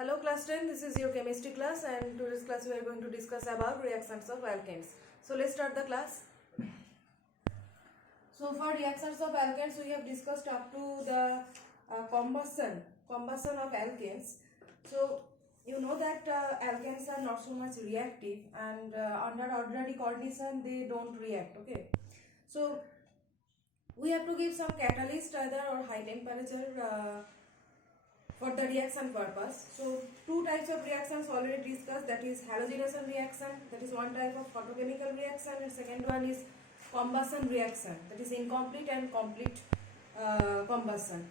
Hello class 10, this is your chemistry class and today's class we are going to discuss about reactions of alkanes. So let's start the class. So for reactions of alkanes we have discussed up to the combustion of alkanes. So you know that alkanes are not so much reactive and under ordinary condition they don't react, okay. So we have to give some catalyst either or high temperature for the reaction purpose. So two types of reactions already discussed, that is halogenation reaction, that is one type of photochemical reaction, and second one is combustion reaction, that is incomplete and complete combustion.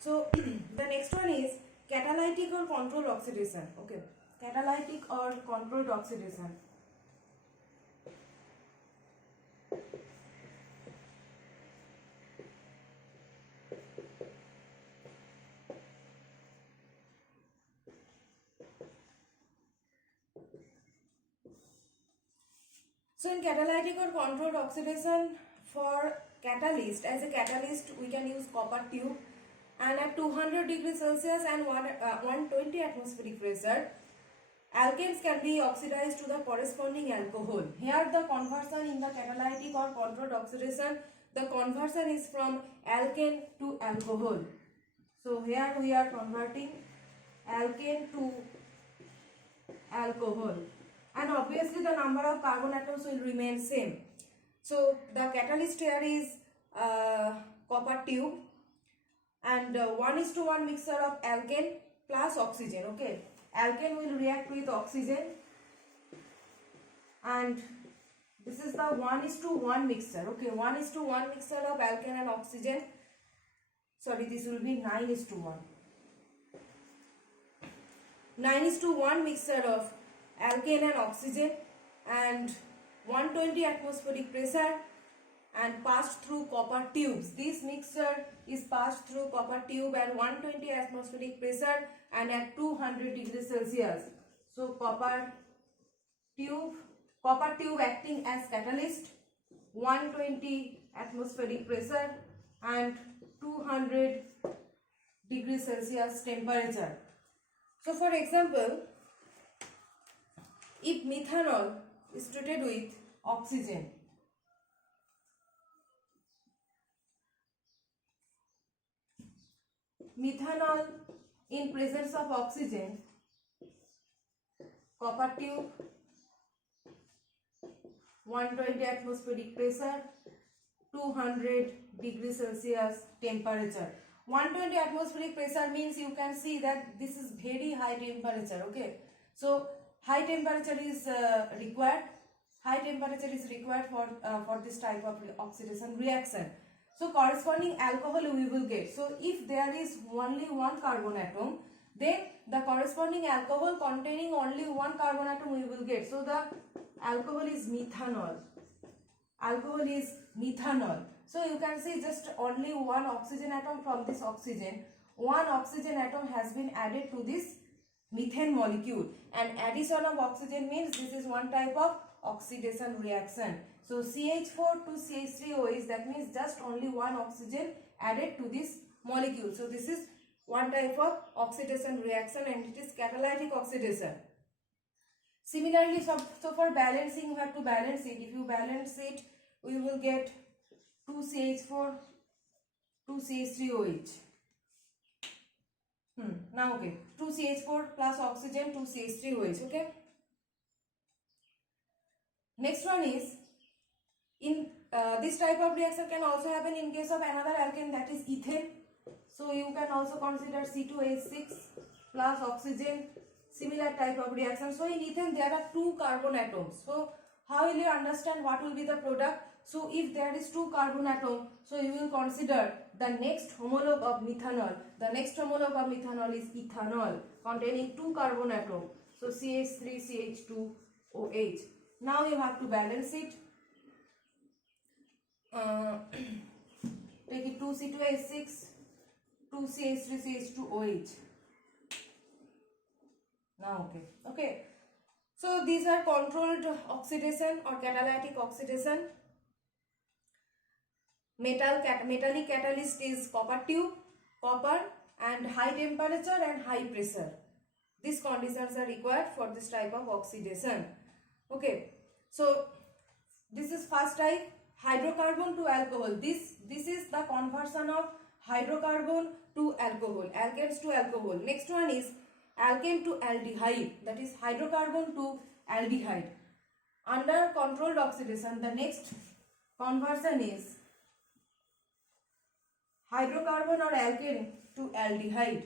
So the next one is catalytic or controlled oxidation. Okay, catalytic or controlled oxidation. So in catalytic or controlled oxidation, for catalyst, as a catalyst we can use copper tube, and at 200 degrees Celsius and 120 atmospheric pressure, alkanes can be oxidized to the corresponding alcohol. Here the conversion in the catalytic or controlled oxidation, the conversion is from alkane to alcohol. So here we are converting alkane to alcohol, and obviously the number of carbon atoms will remain same. So the catalyst here is copper tube, and 1:1 mixture of alkane plus oxygen. Okay, alkane will react with oxygen, and this is the 1:1 mixture. Okay, 1:1 mixture of alkane and oxygen. Sorry, this will be 9:1. 9:1 mixture of alkane and oxygen, and 120 atmospheric pressure, and passed through copper tubes. This mixture is passed through copper tube and 120 atmospheric pressure and at 200 degrees Celsius. So copper tube acting as catalyst, 120 atmospheric pressure and 200 degrees Celsius temperature. So for example, if methanol is treated with oxygen, methanol in presence of oxygen, copper tube, 120 atmospheric pressure, 200 degrees Celsius temperature. 120 atmospheric pressure means you can see that this is very high temperature. Okay, so high temperature is required. High temperature is required for this type of oxidation reaction. So corresponding alcohol we will get. So if there is only one carbon atom, then the corresponding alcohol containing only one carbon atom we will get. So the alcohol is methanol. Alcohol is methanol. So you can see just only one oxygen atom from this oxygen. One oxygen atom has been added to this methane molecule, and addition of oxygen means this is one type of oxidation reaction. So CH4 to CH3OH, that means just only one oxygen added to this molecule. So this is one type of oxidation reaction and it is catalytic oxidation. Similarly, so for balancing you have to balance it. If you balance it, we will get 2CH4, 2CH3OH. Now okay, 2CH4 plus oxygen, 2CH3OH. Okay. Next one is, in this type of reaction can also happen in case of another alkane, that is ethane. So you can also consider C2H6 plus oxygen, similar type of reaction. So in ethane there are two carbon atoms. So how will you understand what will be the product? So if there is two carbon atom, so you will consider the next homologue of methanol. The next homologue of methanol is ethanol containing two carbon atom. So CH3CH2OH. Now you have to balance it. Take it 2C2H6, 2CH3CH2OH. Now okay. So these are controlled oxidation or catalytic oxidation. Metallic catalyst is copper tube, copper, and high temperature and high pressure. These conditions are required for this type of oxidation. Okay, so this is first type, hydrocarbon to alcohol. This is the conversion of hydrocarbon to alcohol, alkanes to alcohol. Next one is alkane to aldehyde, that is hydrocarbon to aldehyde. Under controlled oxidation, the next conversion is hydrocarbon or alkane to aldehyde.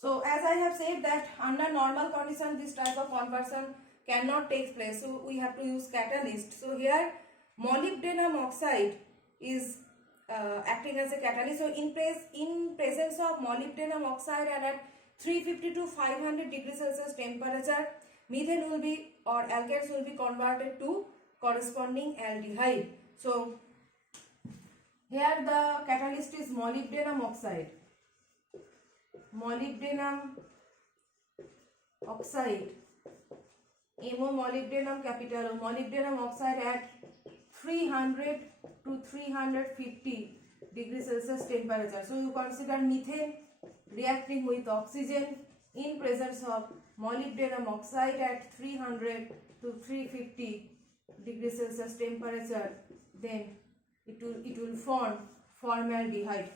So as I have said that under normal condition this type of conversion cannot take place, so we have to use catalyst. So here molybdenum oxide is acting as a catalyst. So in presence of molybdenum oxide and at 350 to 500 degrees Celsius temperature, methane will be or alkanes will be converted to corresponding aldehyde. So here the catalyst is molybdenum oxide. Molybdenum oxide, MO molybdenum capital O, molybdenum oxide at 300 to 350 degrees Celsius temperature. So you consider methane reacting with oxygen in presence of molybdenum oxide at 300 to 350 degrees Celsius temperature, then it will form formaldehyde.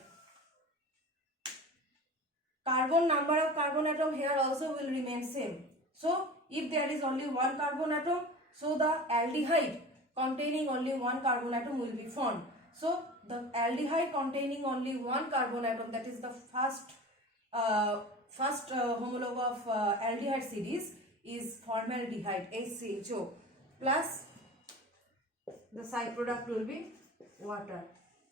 Carbon number of carbon atom here also will remain same. So if there is only one carbon atom, so the aldehyde containing only one carbon atom will be formed. So the aldehyde containing only one carbon atom, that is the first homologue of aldehyde series, is formaldehyde, HCHO, plus the side product will be water.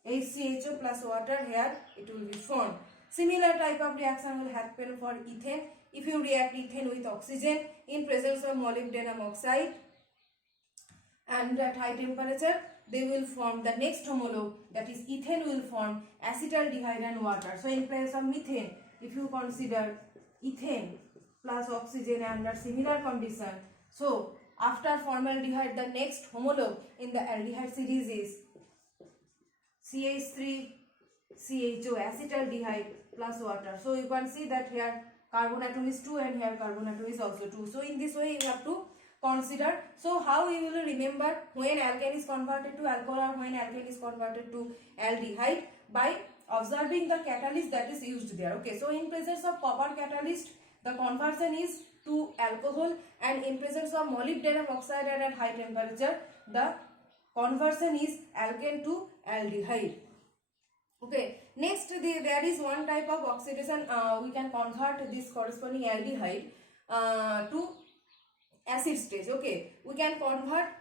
HCHO plus water, here it will be formed. Similar type of reaction will happen for ethane. If you react ethane with oxygen in presence of molybdenum oxide and at high temperature, they will form the next homologue, that is ethane will form acetaldehyde and water. So in place of methane, if you consider ethane plus oxygen under similar condition, so after formaldehyde the next homologue in the aldehyde series is CH3 CHO, acetaldehyde plus water. So you can see that here carbon atom is 2 and here carbon atom is also 2. So in this way you have to consider. So how you will remember when alkane is converted to alcohol or when alkane is converted to aldehyde? By observing the catalyst that is used there. Okay, so in presence of copper catalyst the conversion is to alcohol, and in presence of molybdenum oxide and at high temperature the conversion is alkane to aldehyde. Okay, next there is one type of oxidation, we can convert this corresponding aldehyde to acid stage. Okay, we can convert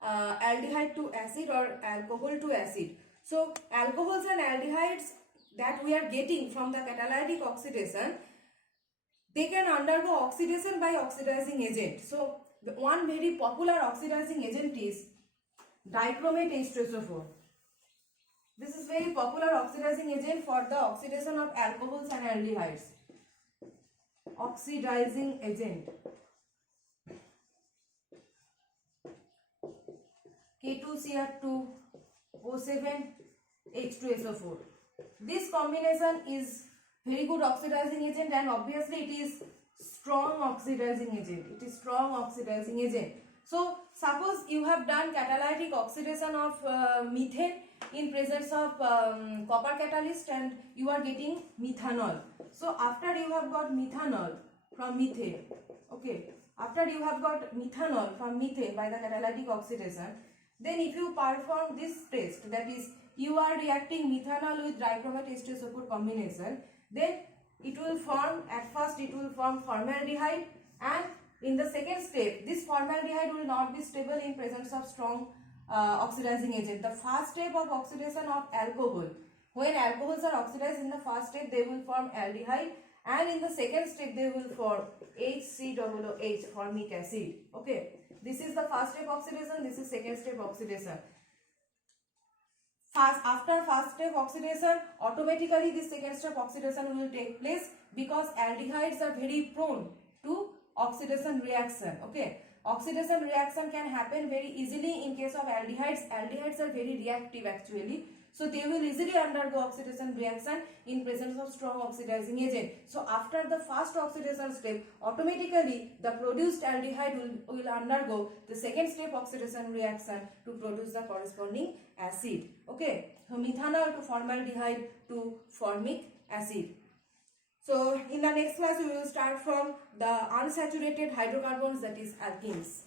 aldehyde to acid or alcohol to acid. So alcohols and aldehydes that we are getting from the catalytic oxidation, they can undergo oxidation by oxidizing agent. So one very popular oxidizing agent is dichromate H2SO4. This is very popular oxidizing agent for the oxidation of alcohols and aldehydes. Oxidizing agent K2Cr2O7 H2SO4. This combination is very good oxidizing agent, and obviously it is strong oxidizing agent. It is strong oxidizing agent. So suppose you have done catalytic oxidation of methane in presence of copper catalyst and you are getting methanol. So after you have got methanol from methane, okay, after you have got methanol from methane by the catalytic oxidation, then if you perform this test, that is you are reacting methanol with dichromate H2SO4 combination, then it will form, at first it will form formaldehyde, and in the second step this formaldehyde will not be stable in presence of strong oxidizing agent. The first step of oxidation of alcohol, when alcohols are oxidized in the first step they will form aldehyde, and in the second step they will form HCOOH, formic acid. Okay, this is the first step oxidation, this is second step oxidation. After first step oxidation, automatically this second step oxidation will take place, because aldehydes are very prone to oxidation reaction. Okay, Oxidation reaction can happen very easily in case of aldehydes. Aldehydes are very reactive actually. So they will easily undergo oxidation reaction in presence of strong oxidizing agent. So after the first oxidation step, automatically the produced aldehyde will undergo the second step oxidation reaction to produce the corresponding acid. Okay, so methanol to formaldehyde to formic acid. So in the next class we will start from the unsaturated hydrocarbons, that is alkenes.